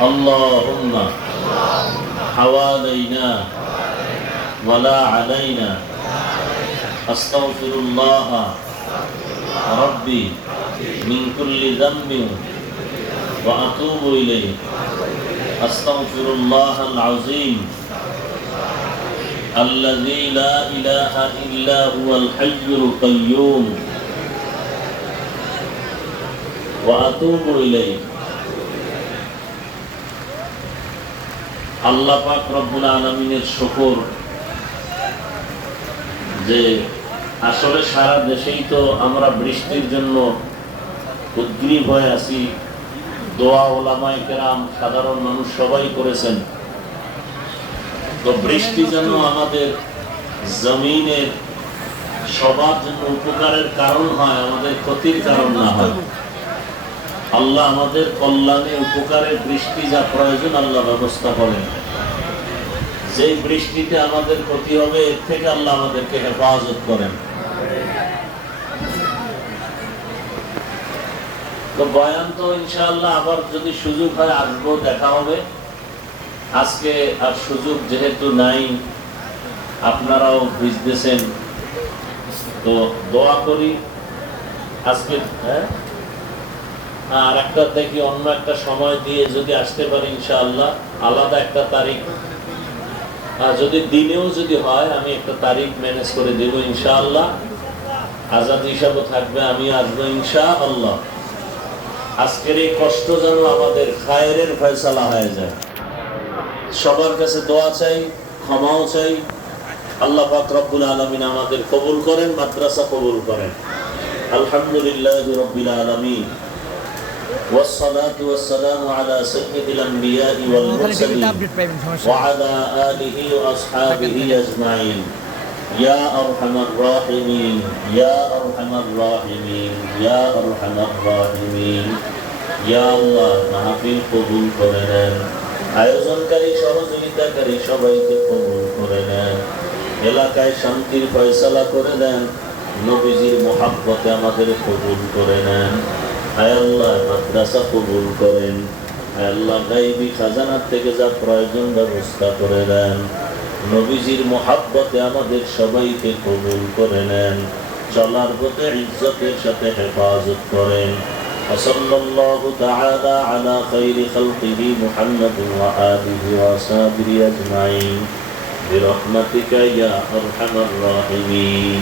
اللهم حوالينا ولا علينا. أستغفر الله ربي من كل ذنب وأتوب إليه. أستغفر الله العظيم الذي لا إله إلا هو الحي القيوم. وأتوب إليه. আল্লাহ পাক রব্বুল আলমিনের শুকর যে আসলে সারা দেশেই তো আমরা বৃষ্টির জন্য উদ্গ্রীব হয়ে আছি। দোয়া ওলামায় কেরাম সাধারণ মানুষ সবাই করেছেন। তো বৃষ্টি যেন আমাদের জমিনের সবার জন্য উপকারের কারণ হয়, আমাদের ক্ষতির কারণ না হয়। আল্লাহ আমাদের কল্যাণে উপকারের বৃষ্টি যা প্রয়োজন, আল্লাহ ব্যবস্থা করেন। যে বৃষ্টিতে আমাদের ক্ষতি হবে, এর থেকে আল্লাহ আমাদেরকে হেফাজত করেন। তো বয়ান তো ইনশাআল্লাহ আবার যদি সুযোগ হয়, আসব, দেখা হবে। আজকে আর সুযোগ যেহেতু নাই, আপনারাও বুঝতেছেন। তো দোয়া করি। আজকে হ্যাঁ? আর একটা দেখি অন্য একটা সময় দিয়ে যদি আসতে পারি ইনশাআল্লাহ, আলাদা একটা তারিখ। আর যদি দিনেও যদি হয়, আমি একটা তারিখ ম্যানেজ করে দেব ইনশাআল্লাহ। আজাদ হিসাবে থাকবে, আমি আসব ইনশা আল্লাহ আজকের এই কষ্ট যেন আমাদের খায়ের ফয়সালা হয়ে যায়। সবার কাছে দোয়া চাই, ক্ষমাও চাই। আল্লাহ পাক রব্বুল আলমিন আমাদের কবুল করেন, মাদ্রাসা কবুল করেন। আলহামদুলিল্লাহ রব্বিল আলমিন। والصلاة والسلام على سيد الأنبياء والمرسلين وعلى آله وأصحابه أجمعين يا أرحم الراحمين يا أرحم الراحمين يا أرحم الراحمين يا الله মাহফিল কবুল করে নেন আয়োজনকারী সহযোগিতাকারী সবাইকে কবুল করে নেন এলাকায় শান্তির ফয়সালা করে দেন নবীজির মোহাব্বতে আমাদের কবুল করে নেন আল্লাহ মাদ্রাসা কবুল করেন আল্লাহ গাইবি খাজানার থেকে যা প্রয়োজন ব্যবস্থা করে দেন নবীজির মোহাব্বতে আমাদের সবাইকে কবুল করে নেন চলার পথে ইজ্জতের সাথে হেফাজত করেন وصلى الله تعالى على خير خلقه محمد وآله وصحبه أجمعين برحمتك يا أرحم الراحمين